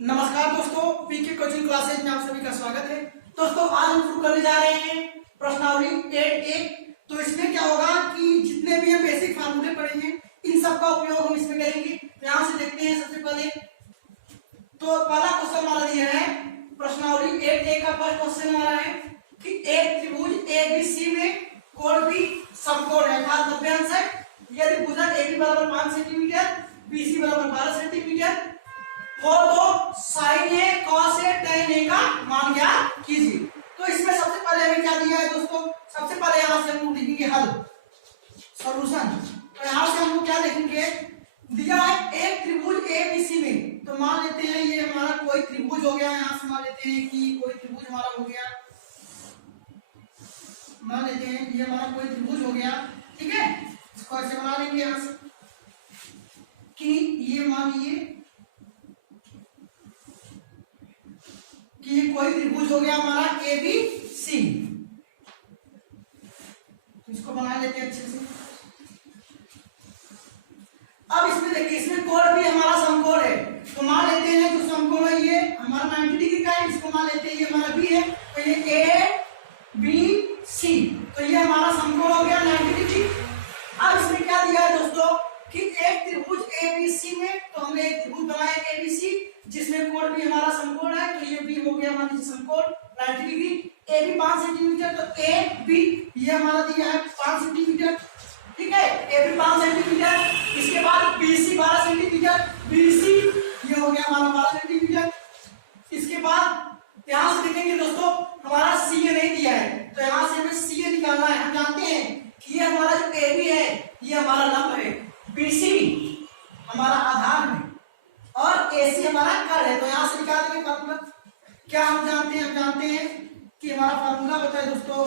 नमस्कार दोस्तों, पीके coaching classes में आप सभी का स्वागत है। दोस्तों आज हम शुरू करने जा रहे हैं प्रश्नावली 8 तो इसमें क्या होगा कि जितने भी हम बेसिक फार्मूले पढ़ेंगे इन सब का उपयोग हम इसमें करेंगे। यहाँ से देखते हैं सबसे पहले तो पहला क्वेश्चन हमारा दिया है प्रश्नावली 8 का फर्स्ट क्वेश्चन हमारा है कि एक त्रिभुज एबीसी में कोण भी समकोण है अर्थात 90 अंश है। यदि भुजा एबी बराबर 5 सेंटीमीटर बीसी बराबर 12 सेंटीमीटर हो तो sign A cos A tan ए का मान ज्ञात कीजिए। तो इसमें सबसे पहले हमें क्या दिया है दोस्तों, सबसे पहले यहाँ से हम लोग लिखेंगे हल सॉल्यूशन। तो यहाँ से हम लोग क्या लिखेंगे, दिया है एक त्रिभुज एबीसी में, तो मान लेते हैं ये हमारा कोई त्रिभुज हो गया। यहाँ से मान लेते हैं कि कोई त्रिभुज हमारा हो गया, मान लेते हैं ये हमारा कोई त्रिभुज हो गया, ठीक है। इसको ऐसे बना लेंगे यहाँ से कि ये मान लीजिए कि ये कोई त्रिभुज हो गया हमारा ए बी सी। इसको बना लेते हैं अच्छे से। अब इसमें देखिए इसमें कोण भी हमारा समकोण है, तो मान लेते हैं जो समकोण है ये हमारा 90 डिग्री का है। इसको मान लेते हैं ये हमारा बी है, तो ये ए बी सी, तो ये हमारा समकोण हो गया 90 डिग्री। अब इसमें क्या दिया है दोस्तों कि एक त्रिभुज एबीसी में, तो हमने एक त्रिभुज बनाया एबीसी जिसमें कोण भी हमारा समकोण है, तो ये भी हो गया हमारा समकोण 90 डिग्री। ए बी 5 सेंटीमीटर, तो ए बी ये हमारा दिया है 5 सेंटीमीटर, ठीक है, ए बी 5 सेंटीमीटर। इसके बाद B C 12 centimetre, B C ये हो गया हमारा 12 सेंटीमीटर। इसके बाद यहाँ से देखेंगे दोस्तों हमारा सी ए नहीं दिया है, तो यहाँ से हमें सी ए निकालना है। हम जानते हैं कि ये हमारा जो ए बी है ये हमारा लंब है, बी सी हमारा आधार है और एसी हमारा कर्ण है। तो यहाँ से निकाल देंगे फार्मूला। क्या हम जानते हैं, हम जानते हैं कि हमारा फार्मूला होता है दोस्तों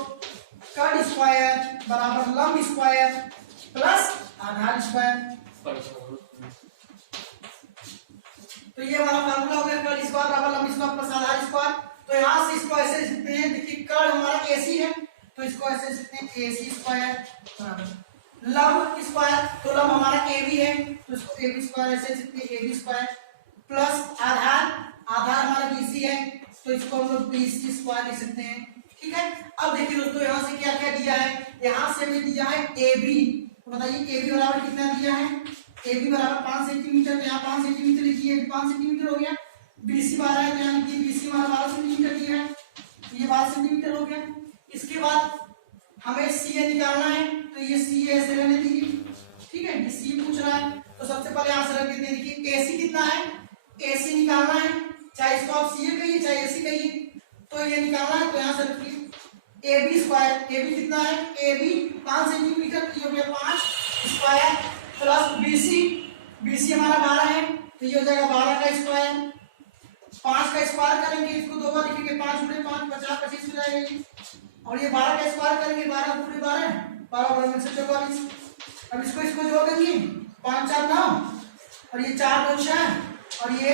कर्ण स्क्वायर बराबर लंब स्क्वायर प्लस आधार स्क्वायर। तो ये हमारा फार्मूला हो गया कर्ण स्क्वायर बराबर लंब स्क्वायर प्लस आधार स्क्वायर। तो यहाँ से इसको ऐसे लिखते हैं, देखिए कर्ण हमारा एसी है तो इसको ऐसे लिखते हैं एसी स्क्वायर बराबर लंब स्क्वायर, तो लंब हमारा ए बी है तो इसको ए बी स्क्वायर ऐसे लिखते हैं ए बी स्क्वायर प्लस आधार हमारा बी सी है तो इसको हम लोग बी सी स्क्वायर लिख सकते हैं, ठीक है। अब देखिए दोस्तों यहाँ से क्या क्या दिया है, यहाँ से हमें दिया है ए बी, तो बताइए ए बी बराबर कितना दिया है, ए बी बराबर 5 सेंटीमीटर, तो यहाँ 5 सेंटीमीटर लिखिए, 5 सेंटीमीटर हो गया। बी सी 12 है तो यहाँ लिखिए बी सी हमारा 12 सेंटीमीटर दिया है, ये 12 सेंटीमीटर हो गया। इसके बाद हमें सी ए निकालना है, तो ये सी ए ऐसे रहने दीजिए, ठीक है, ये सी पूछ रहा है तो सबसे पहले यहाँ से रख देते हैं। देखिए ए सी कितना है, ए सी निकालना है, चाहे इसको आप सी ए कहिए चाहे ए सी कहिए, तो ये निकालना है। तो यहाँ से रखिए A B square, A B कितना है, ए बी 5 सेंटीमीटर, तो ये हो गया 5 स्क्वायर प्लस बी सी हमारा 12 है तो ये हो जाएगा 12 का स्क्वायर। 5 का स्क्वायर करेंगे, इसको दो बार लिखेंगे, 5 गुणे 5 50 25 हो जाएगा ये, और ये 12 का स्क्वायर करेंगे, 12 गुणे 12 12 बराबर 144। अब इसको जोड़ देंगे, 5 4 9 और ये 4 2 6 और ये,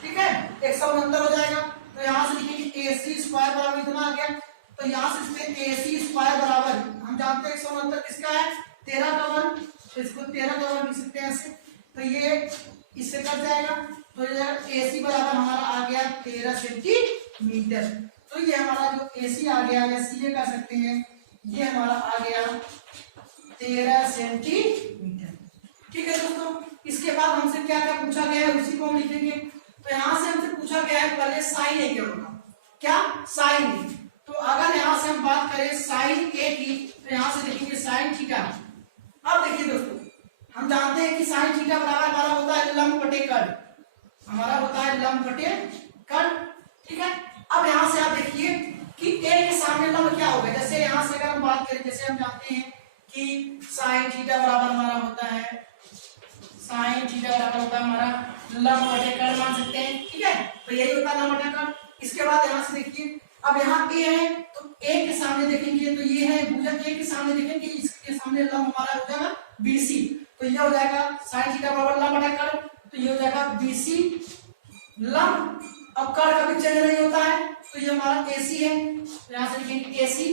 ठीक है, 169 हो जाएगा। तो यहाँ से लिखेंगे ए सी स्क्वायर बराबर इतना आ गया, तो यहाँ से इसमें ए सी स्क्वायर बराबर हम जानते हैं 169 किसका है, 13 का वर्ग, तो इसको 13 का वर्ग लिख सकते हैं ऐसे, तो ये इससे कट जाएगा, तो ये ए सी बराबर हमारा आ गया 13 सेंटीमीटर। तो ये हमारा जो ए सी आ गया या सी ए कह सकते हैं, ये हमारा आ गया 13 सेंटीमीटर, ठीक है दोस्तों। इसके बाद हमसे क्या क्या पूछा गया है उसी को हम लिखेंगे। तो यहाँ से हमसे पूछा गया है पहले साइन ए क्या होगा, क्या साइन ए, तो अगर यहाँ से हम बात करें साइन ए की, तो यहाँ से देखेंगे साइन थीटा। अब देखिए दोस्तों हम जानते हैं कि साइन थीटा बराबर हमारा होता है लंब बटे कर्ण, हमारा होता है लंब बटे कर्ण, ठीक है। अब यहाँ से आप देखिए कि ए के सामने लंब क्या होगा, जैसे यहाँ से अगर हम बात करें, जैसे हम जानते हैं कि साइन थीटा बराबर हमारा होता है, साइन थीटा बराबर होता है हमारा लंब बटे कर्ण मान सकते हैं, ठीक है, तो यही होता है लंब बटे कर्ण। इसके बाद यहाँ से देखिए अब यहाँ ए है तो ए के सामने देखेंगे, तो ये है भुजन ए के सामने देखेंगे, इसके सामने लंब हमारा हो जाएगा बी सी, तो ये हो जाएगा साइन थीटा बराबर लंब बटे कर्ण, तो ये हो जाएगा बी सी लंब। अब कर्ण कभी चेंज नहीं होता है, तो ये हमारा एसी है, तो यहाँ से लिखेंगे एसी।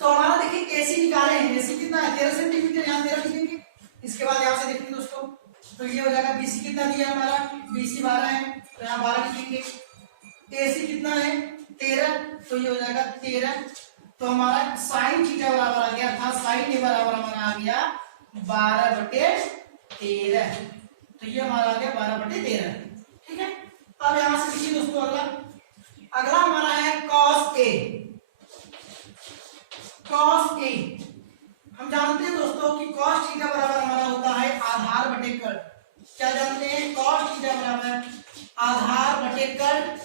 तो हमारा देखिए एसी निकाले हैं, एसी कितना है 13 सेंटीमीटर, यहाँ 13 लिखेंगे। इसके बाद यहाँ से देखिए दोस्तों तो ये हो जाएगा BC कितना दिया हमारा, BC 12 है तो यहाँ 12 लिखेंगे। AC कितना है 13, तो ये हो जाएगा 13। तो हमारा साइन थीटा बराबर आ गया था, साइन ए बराबर हमारा आ गया 12/13। तो ये हमारा आ गया 12/13। ठीक है, अब यहां से देखिए दोस्तों अगला हमारा है cos A। cos A हम जानते हैं दोस्तों कि cos थीटा बराबर हमारा होता है आधार बटे कर्ण। क्या जानते हैं, cos थीटा बराबर आधार बटे कर्ण।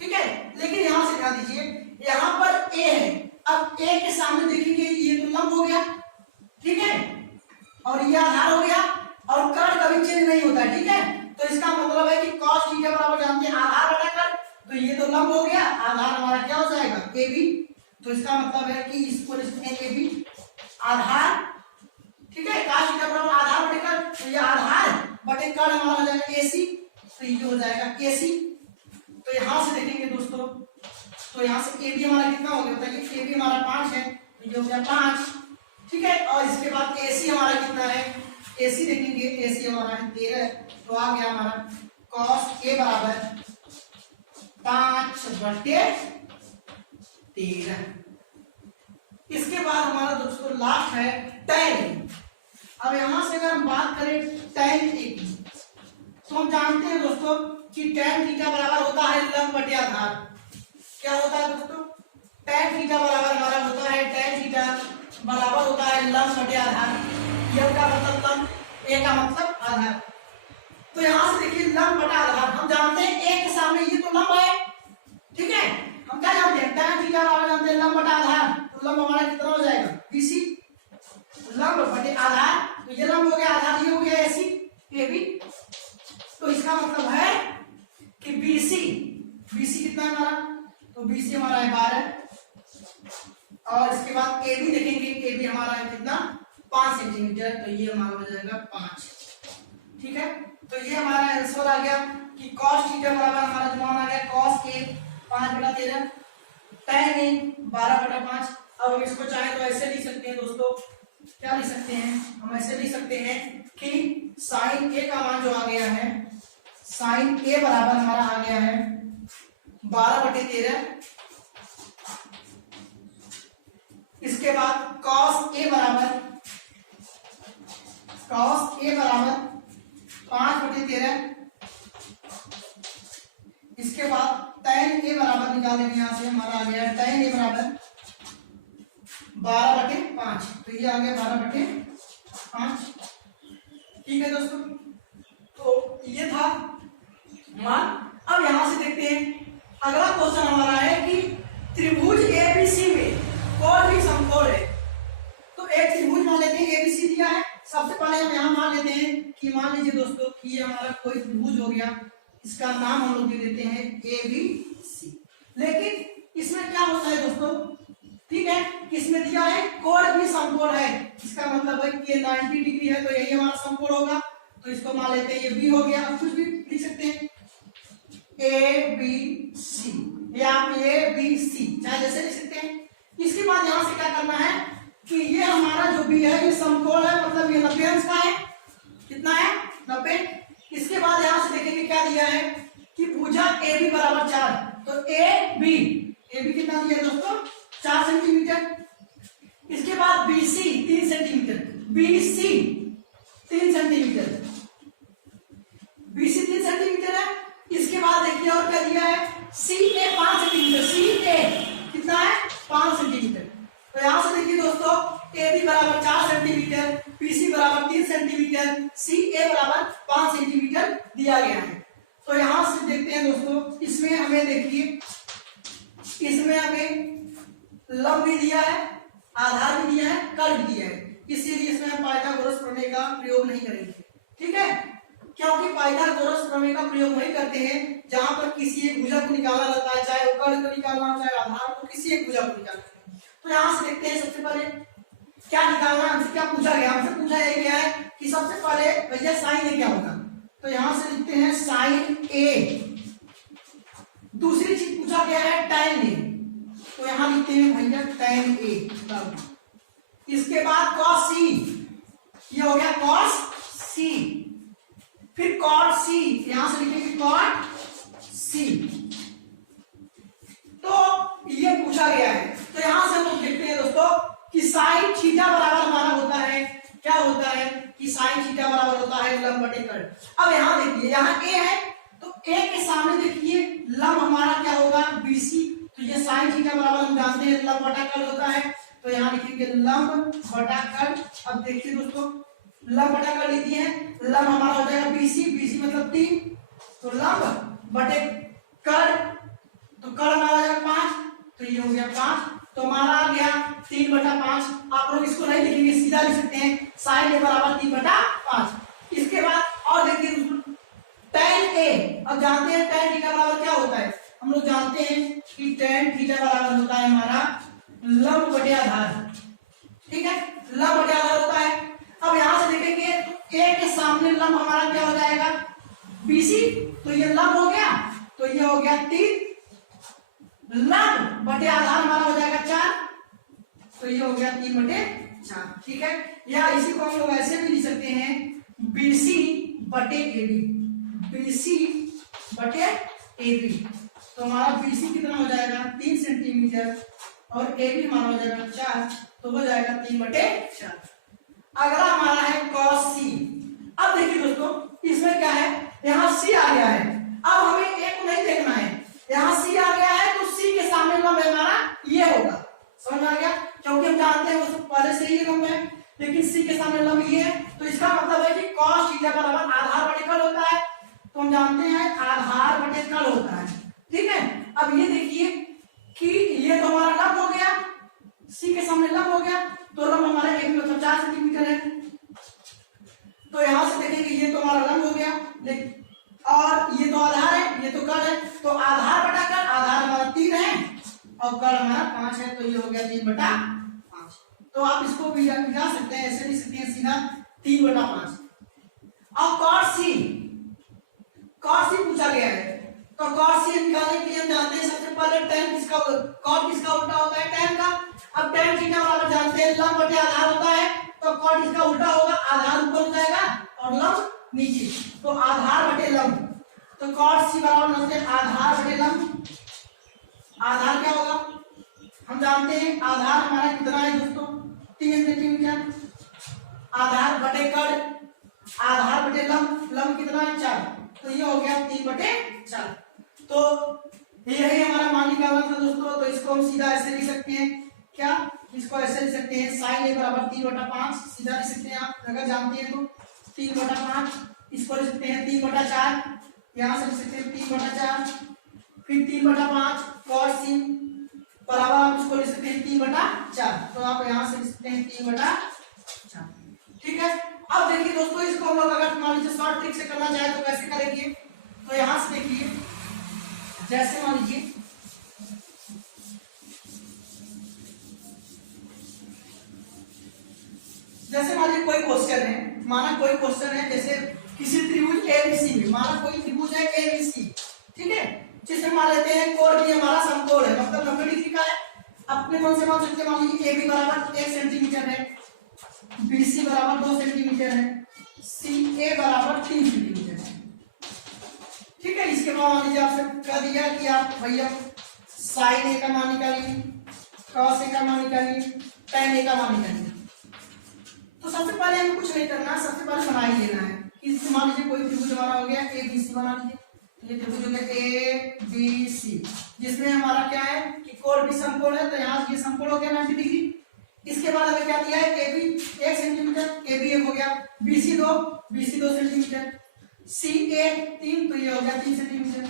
ठीक है, लेकिन यहां से ध्यान दीजिए, यहां पर A है, अब A के सामने देखेंगे ये तो लंब हो गया, ठीक है, और ये आधार हो गया, और कर्ण कभी चेंज नहीं होता है। ठीक है, तो इसका मतलब है कि cos थीटा बराबर जानते हैं आधार बटा कर्ण, तो ये तो लंब हो गया, आधार हमारा क्या हो जाएगा AB। तो इसका मतलब है कि इसको लिखते हैं AB आधार। ठीक है, cos थीटा बराबर आधार बटे कर्ण, तो ये आधार बटे कर्ण हमारा हो जाएगा AC, तो ये हो जाएगा AC। तो यहां से देखेंगे दोस्तों, तो यहां से AB हमारा कितना हो गया बताइए, AB हमारा 5 है, तो ये हो गया 5। ठीक है, और इसके बाद AC हमारा कितना है, AC देखेंगे, AC हमारा है 13, तो आ गया हमारा cos A बराबर 5/13। इसके बाद हमारा दोस्तों लास्ट है tan A। अब यहां से अगर हम बात करें tan A की, तो हम जानते हैं दोस्तों कि tan थीटा बराबर होता है लंब बटे आधार। क्या होता है दोस्तों, tan थीटा बराबर हमारा होता है, tan थीटा बराबर होता है लंब बटे आधार। यह का मतलब लंब, A का मतलब आधार। तो यहां से देखिए लंब बटा आधार, हम जानते हैं A के सामने ये तो लंब है। ठीक है, हम क्या जानते हैं, tan थीटा बराबर जानते हैं लंब बटा आधार, तो लंब हमारा कितना हो जाएगा BC, लंब बटे आधार, तो ये लंब हो गया, आधार ये हो गया AC AB। तो इसका मतलब है कि BC कितना है हमारा, तो BC हमारा है 12, और इसके बाद AB देखेंगे, AB हमारा है कितना 5 सेंटीमीटर, तो ये हमारा हो जाएगा 5। ठीक है, तो ये हमारा आंसर आ गया कि cos थीटा बराबर हमारा जो मान आ गया cos A 5/13, tan A 12/5। अब हम इसको चाहे तो ऐसे लिख सकते हैं दोस्तों, क्या लिख सकते हैं, हम ऐसे लिख सकते हैं कि sin A का मान जो आ गया है, sin A बराबर हमारा आ गया है 12/13। इसके बाद cos A बराबर 5/13। इसके बाद tan A बराबर निकालेंगे, यहां से हमारा आ गया tan A बराबर 12/5, तो ये आ गया 12/5। ठीक है दोस्तों, तो ये था मान। अब यहां से देखते हैं अगला क्वेश्चन हमारा है कि त्रिभुज ABC में कोण भी समकोण है। तो एक त्रिभुज मान लेते हैं ABC दिया है, सबसे पहले हम यहाँ मान लेते हैं कि मान लीजिए दोस्तों कि ये हमारा कोई त्रिभुज हो गया, इसका नाम हम लोग दे देते हैं ABC। लेकिन इसमें क्या होता है दोस्तों, ठीक है, इसमें दिया है कोण भी समकोण है, इसका मतलब है कि ये 90 डिग्री है, तो यही हमारा समकोण होगा। तो इसको मान लेते हैं ये B हो गया, अब कुछ भी लिख सकते हैं ABC, या आप ABC चाहे जैसे लिख सकते हैं। इसके बाद यहां से क्या करना है कि ये हमारा जो B है ये समकोण है, मतलब ये 90 अंश का है, कितना है 90। इसके बाद यहां से देखेंगे क्या दिया है कि भुजा AB बराबर 4, तो AB कितना दिया है दोस्तों 4 सेंटीमीटर। इसके बाद BC 3 centimetre, BC 3 centimetre, BC 3 centimetre है। इसके बाद देखिए और क्या दिया है, CA 5 सेंटीमीटर, CA कितना है 5 सेंटीमीटर। तो यहां से देखिए दोस्तों AB बराबर 4 सेंटीमीटर, BC बराबर 3 सेंटीमीटर, CA बराबर 5 सेंटीमीटर दिया गया है। तो यहां से देखते हैं दोस्तों, इसमें हमें देखिए, इसमें हमें लंब भी दिया है, आधार भी दिया है, कर्ण भी दिया है, इसीलिए इसमें हम पाइथागोरस प्रमेय का प्रयोग नहीं करेंगे। ठीक है, क्योंकि पाइथागोरस प्रमेय का प्रयोग नहीं करते हैं जहां पर किसी एक भुजा को निकाला जाता है, चाहे वो कर्ण को निकालना हो चाहे आधार को, किसी एक भुजा को निकालना है। तो यहां से देखते हैं सबसे पहले क्या निकालना, हमसे क्या पूछा गया, हमसे पूछा यह गया है कि सबसे पहले भैया साइन ए क्या होगा, तो यहां से लिखते हैं साइन ए। दूसरी चीज पूछा गया है tan ए, तो यहां लिखते हैं भैया tan ए। इसके बाद cos c, ये हो गया cos c। फिर कॉट सी, यहां से लिखेंगे कॉट सी। तो ये पूछा गया है, तो यहां से हम लोग देखते हैं दोस्तों कि साइन थीटा बराबर हमारा होता है, क्या होता है कि साइन थीटा बराबर होता है लंब बटे कर्ण। अब यहां देखिए, यहां ए है तो ए के सामने देखिए लंब हमारा क्या होगा बीसी, तो ये साइन थीटा बराबर हम जानते हैं लंब बटा कर्ण होता है, तो यहां लिखेंगे लंब बटा कर्ण। अब देखिए दोस्तों लंब बटा कर्ण लिखी है, लंब हमारा हो जाएगा बीसी, बीसी मतलब 3, तो लंब बटे कर्ण, तो कर्ण हमारा हो जाएगा 5, तो ये हो गया 5, तो हमारा आ गया 3/5। आप लोग इसको नहीं लिखेंगे, सीधा लिख सकते हैं साइन ए बराबर 3/5। इसके बाद और देखिए tan ए, अब जानते हैं tan थीटा बराबर क्या होता है, हम लोग जानते हैं कि tan थीटा बराबर होता है हमारा लंब बटे आधार, ठीक है, लंब बटे आधार होता है। अब यहां से देखेंगे तो ए के सामने लंब हमारा क्या हो जाएगा बीसी, तो ये लंब हो गया, तो ये हो गया 3, लंब बटे आधार हमारा हो जाएगा 4, तो ये हो गया 3/4, ठीक है। या इसी को हम लोग ऐसे भी लिख सकते हैं BC बटे AB, BC बटे AB, तो हमारा BC कितना हो जाएगा 3 सेंटीमीटर और AB हमारा हो जाएगा 4, तो हो जाएगा 3/4। अगला हमारा है cos C। अब देखिए दोस्तों इसमें क्या है, यहाँ C आ गया है, अब हमें A को नहीं देखना है, यहाँ C आ गया है तो C के सामने लंब हमारा ये होगा, समझ आ गया, क्योंकि हम जानते हैं उसको पहले से ही लंब है, लेकिन C के सामने लंब ये है, तो इसका मतलब है कि cos थीटा बराबर आधार बटे कर्ण होता है, तो हम जानते हैं आधार बटे कर्ण होता है, ठीक है। अब ये देखिए कि ये तो हमारा लंब हो गया, C के सामने लंब हो गया, तो लंब हमारा एक मतलब 4 सेंटीमीटर है, तो यहां से देखेंगे ये तो हमारा लंब हो गया, और ये तो आधार है, ये तो कर्ण है, तो आधार बटा कर्ण, आधार हमारा 3 है और कर्ण हमारा 5 है, तो ये हो गया 3/5। तो आप इसको भी निकाल सकते हैं, ऐसे लिख सकते हैं सीधा 3/5। अब cos C, cos C पूछा गया है, तो cos C निकालने के लिए हम जानते हैं सबसे पहले tan किसका, cot किसका उल्टा होता है tan का। अब tan थीटा बराबर जानते हैं लंब बटे आधार होता है, तो cot इसका उल्टा होगा, आधार ऊपर हो जाएगा और लंब नीचे, तो आधार बटे लंब, तो cot C बराबर होते हैं आधार बटे लंब। आधार क्या होगा, हम जानते हैं आधार हमारा कितना है दोस्तों 3 सेंटीमीटर, आधार बटे कर्ण, आधार बटे लंब, लंब कितना है 4, तो ये हो गया 3/4। तो यही हमारा मान निकालना था दोस्तों, तो इसको हम सीधा ऐसे लिख सकते हैं, क्या इसको ऐसे लिख सकते हैं साइन ए बराबर 3/5, सीधा लिख सकते हैं आप अगर जानते हैं तो 3/5, इसको लिख सकते हैं 3/4, यहाँ से लिख सकते हैं 3/4, फिर 3/5 cos C बराबर आप इसको लिख सकते हैं 3/4, तो आप यहाँ से लिख सकते हैं 3/4, ठीक है। अब देखिए दोस्तों इसको हम लोग अगर मान लीजिए शॉर्ट ट्रिक से करना चाहे तो कैसे करेंगे, तो यहाँ से देखिए जैसे मान लीजिए कोई क्वेश्चन है, माना कोई क्वेश्चन है जैसे किसी त्रिभुज ABC में, माना कोई त्रिभुज है ABC, ठीक है, जिसमें मान लेते हैं कोण भी हमारा समकोण है, मतलब 90 डिग्री का है, अपने मन से मान सकते हैं, मान लीजिए AB बराबर 1 सेंटीमीटर है, BC बराबर 2 सेंटीमीटर है, CA बराबर 3 सेंटीमीटर है, ठीक है। इसके बाद मान लीजिए आपसे कह दिया कि आप भैया साइन A का मान निकालिए, cos A का मान निकालिए, tan A का मान निकालिए, तो सबसे पहले हमें कुछ नहीं करना, सबसे पहले बना ही लेना है कि मान लीजिए कोई त्रिभुज हमारा हो गया ABC, बना लीजिए ये त्रिभुज हो गया ABC, जिसमें हमारा क्या है कि कोण भी समकोण है, तो यहाँ ये समकोण हो गया 90 डिग्री। इसके बाद हमें क्या दिया है AB 1 सेंटीमीटर, AB 1 हो गया, BC 2 सेंटीमीटर, CA 3, तो ये हो गया 3 सेंटीमीटर,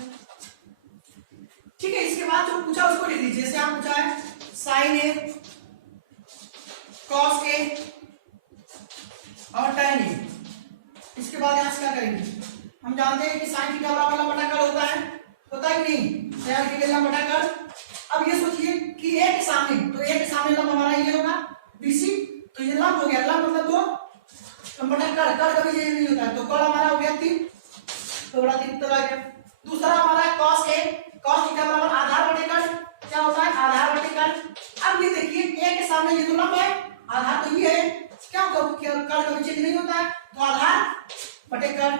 ठीक है। इसके बाद जो पूछा उसको लिख लीजिए, जैसे आप पूछा है sin A cos A और tan A। इसके बाद यहाँ से क्या करेंगे, हम जानते हैं कि साइन थीटा बराबर लंब बटा कर्ण होता है कि नहीं, तैयार के लिए लंब बटा कर्ण। अब ये सोचिए कि A के सामने, तो A के सामने लंब हमारा ये होगा BC, तो ये लंब हो गया, लंब मतलब 2, लंब बटा कर्ण, कर्ण कभी ये नहीं होता है, तो कर्ण हमारा हो गया 3, तो बड़ा 3 तो आ गया। दूसरा हमारा है cos A, cos थीटा बराबर आधार बटे कर्ण, क्या होता है आधार बटे कर्ण। अब ये देखिए A के सामने ये तो लंब है, आधार तो ये है, क्या होगा कर्ण कभी चेंज नहीं होता है, तो आधार बटे कर्ण,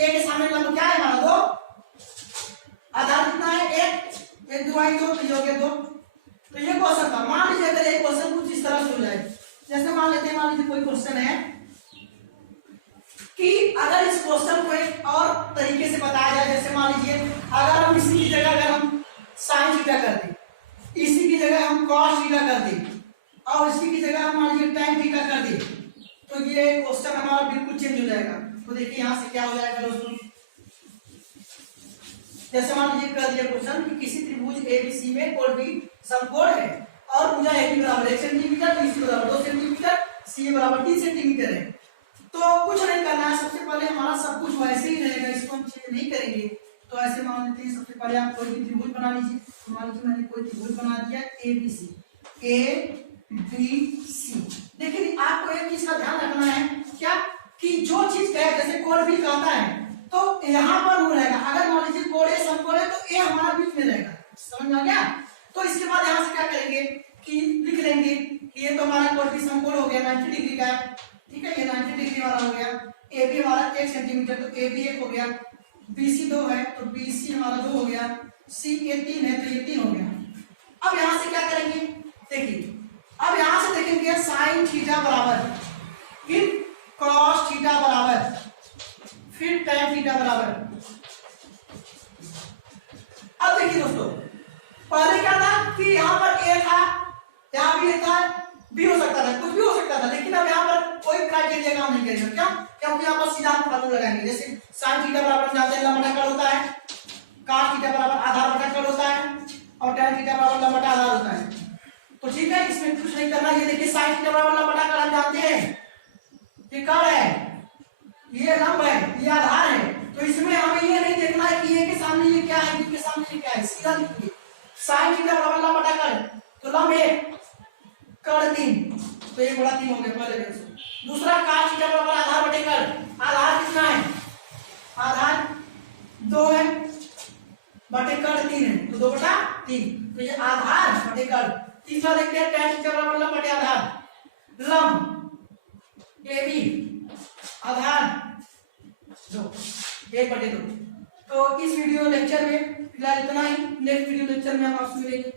ए के सामने लंब क्या है हमारा 2, आधार कितना है 1, 1 2 2, तो ये हो गया 2। तो ये क्वेश्चन था। मान लीजिए अगर एक क्वेश्चन कुछ इस तरह से हो जाए, जैसे मान लेते हैं, मान लीजिए कोई क्वेश्चन है कि अगर इस क्वेश्चन को एक और तरीके से बताया जाए, जैसे मान लीजिए अगर हम इसी की जगह अगर हम साइन थीटा कर दें, इसी की जगह हम कॉस थीटा कर दें और इसी की जगह हम मान लीजिए tan थीटा कर दें, तो ये क्वेश्चन हमारा बिल्कुल चेंज हो जाएगा। तो देखिए यहाँ से क्या हो जाएगा दोस्तों, जैसे मान लीजिए कर दिया क्वेश्चन कि किसी त्रिभुज एबीसी में कोण भी समकोण है और भुजा AB बराबर 1 सेंटीमीटर, BC बराबर 2 सेंटीमीटर, CA बराबर 3 सेंटीमीटर है। तो कुछ नहीं करना है, सबसे पहले हमारा सब कुछ वैसे ही रहेगा, इसको हम चेंज नहीं करेंगे। तो ऐसे मान लेते हैं, सबसे पहले आप कोई भी त्रिभुज बना लीजिए। तो मान लीजिए मैंने कोई त्रिभुज बना दिया ABC, ABC। लेकिन आपको एक चीज का ध्यान रखना है क्या, कि जो चीज कहे जैसे कोण भी कहता है तो यहाँ पर वो रहेगा। अगर मान लीजिए कोण ए समकोण है तो ए हमारा बीच में रहेगा, समझ में आ गया। तो इसके बाद यहाँ से क्या करेंगे कि लिख लेंगे कि ये तो हमारा कोण भी समकोण हो गया 90 डिग्री का है, ठीक है, ये 90 डिग्री वाला हो गया। AB हमारा 1 सेंटीमीटर, तो AB 1 हो गया, BC 2 है तो BC हमारा 2 हो गया, CA 3 है तो ये 3 हो गया। अब यहाँ से क्या करेंगे, देखिए अब यहाँ से देखेंगे साइन थीटा बराबर, फिर कॉस थीटा बराबर, फिर tan थीटा बराबर। अब देखिए दोस्तों, पहले क्या था कि यहाँ पर A था, यहाँ भी A था, भी हो सकता था, कुछ भी हो सकता था, लेकिन अब यहाँ पर कोई क्राइटेरिया काम नहीं करेगा। क्यों? क्योंकि यहाँ पर सीधा फार्मूला लगाएंगे। जैसे साइन थीटा बराबर जानते हैं लंब बटा कर्ण होता है, cos थीटा बराबर आधार बटा कर्ण होता है और tan थीटा बराबर लंब बटा आधार होता है। तो ठीक है, इसमें कुछ नहीं करना। ये देखिए साइन थीटा बराबर लंब बटा कर्ण हम जानते हैं, ये कर्ण है, ये लंब है, ये आधार है। तो इसमें हमें ये नहीं देखना है कि ये के सामने ये क्या है, बी के सामने ये क्या है, सीधा लिखिए साइन थीटा बराबर लंब बटा कर्ण, तो लंब 1 कर्ण 3, तो 1 बटा 3 हो गया पहले केस। दूसरा cos थीटा बराबर आधार बटे कर्ण, आधार कितना है, आधार 2 है बटे कर्ण 3 है, तो 2 बटा 3, तो ये आधार बटे कर्ण। तीसरा देखते हैं tan थीटा बराबर लंब बटे आधार, लंब AB आधार 2 1 बटे 2। तो इस वीडियो लेक्चर में फिलहाल इतना ही, नेक्स्ट वीडियो लेक्चर में हम आपसे मिलेंगे।